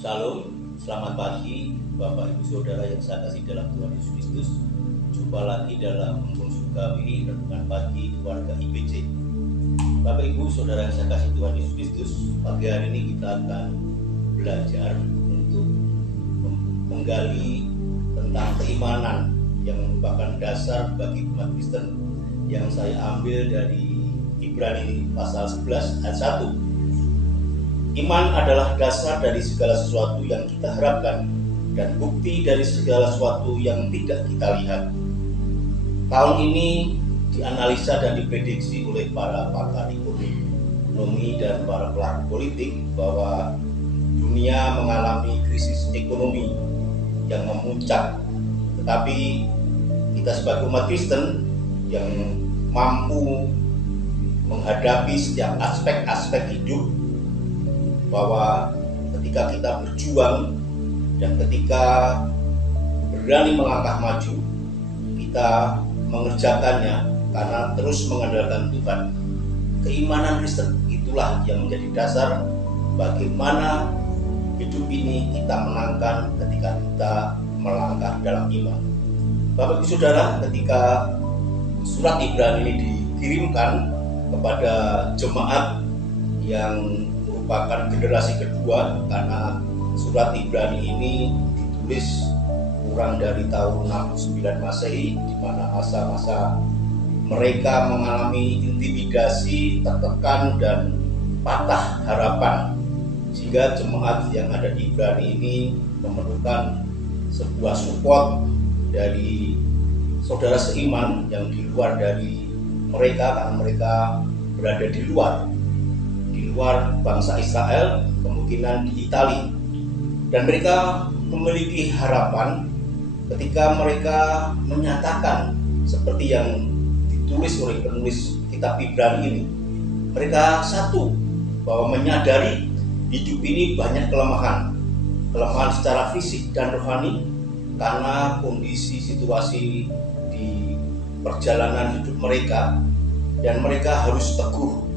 Shalom, selamat pagi Bapak Ibu Saudara yang saya kasih dalam Tuhan Yesus Kristus. Jumpa lagi dalam Embun Sukawi Renungan Pagi Keluarga IPC. Bapak Ibu Saudara yang saya kasih Tuhan Yesus Kristus, pagi hari ini kita akan belajar untuk menggali tentang keimanan yang merupakan dasar bagi umat Kristen yang saya ambil dari Ibrani pasal 11 ayat 1. Iman adalah dasar dari segala sesuatu yang kita harapkan dan bukti dari segala sesuatu yang tidak kita lihat. Tahun ini dianalisa dan diprediksi oleh para pakar ekonomi dan para pelaku politik bahwa dunia mengalami krisis ekonomi yang memuncak. Tetapi kita sebagai umat Kristen yang mampu menghadapi setiap aspek-aspek hidup, bahwa ketika kita berjuang dan ketika berani melangkah maju, kita mengerjakannya karena terus mengandalkan Tuhan. Keimanan Kristen itulah yang menjadi dasar bagaimana hidup ini kita menangkan ketika kita melangkah dalam iman. Bapak Ibu Saudara, ketika surat Ibrani ini dikirimkan kepada jemaat yang merupakan generasi kedua, karena surat Ibrani ini ditulis kurang dari tahun 69 Masehi, di mana masa-masa mereka mengalami intimidasi, tertekan dan patah harapan, sehingga jemaat yang ada di Ibrani ini memerlukan sebuah support dari saudara seiman yang di luar dari mereka, karena mereka berada di luar bangsa Israel, kemungkinan di Italia, dan mereka memiliki harapan ketika mereka menyatakan seperti yang ditulis oleh penulis kitab Ibrani ini. Mereka satu, bahwa menyadari hidup ini banyak kelemahan secara fisik dan rohani, karena kondisi situasi di perjalanan hidup mereka, dan mereka harus teguh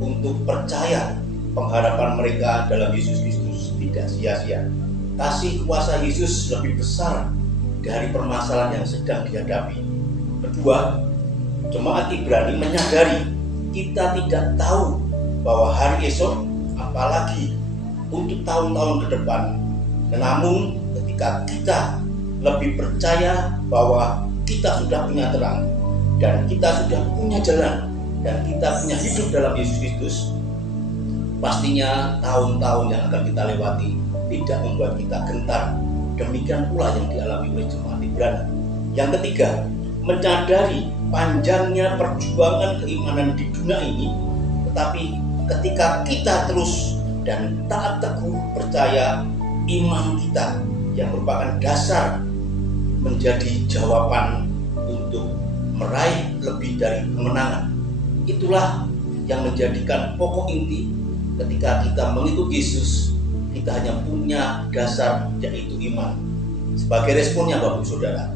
untuk percaya pengharapan mereka dalam Yesus Kristus tidak sia-sia. Kasih kuasa Yesus lebih besar dari permasalahan yang sedang dihadapi. Kedua, jemaat Ibrani menyadari kita tidak tahu bahwa hari esok, apalagi untuk tahun-tahun ke depan. Namun ketika kita lebih percaya bahwa kita sudah punya terang dan kita sudah punya jalan dan kita punya hidup dalam Yesus Kristus, pastinya tahun-tahun yang akan kita lewati tidak membuat kita gentar. Demikian pula yang dialami oleh jemaat Ibrani. Yang ketiga, menyadari panjangnya perjuangan keimanan di dunia ini, tetapi ketika kita terus dan taat teguh percaya, iman kita yang merupakan dasar menjadi jawaban untuk meraih lebih dari kemenangan. Itulah yang menjadikan pokok inti ketika kita mengikuti Yesus, kita hanya punya dasar, yaitu iman sebagai responnya, Bapak Saudara.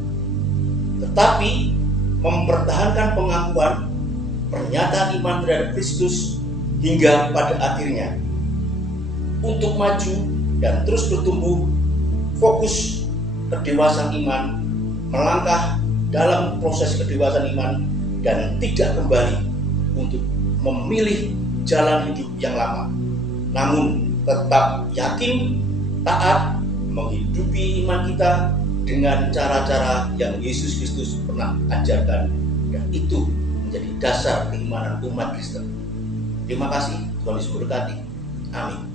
Tetapi mempertahankan pengakuan pernyataan iman terhadap Kristus hingga pada akhirnya untuk maju dan terus bertumbuh, fokus kedewasaan iman, melangkah dalam proses kedewasaan iman, dan tidak kembali untuk memilih jalan hidup yang lama, namun tetap yakin, taat, menghidupi iman kita dengan cara-cara yang Yesus Kristus pernah ajarkan, dan itu menjadi dasar keimanan umat Kristen. Terima kasih, Tuhan Yesus berkati. Amin.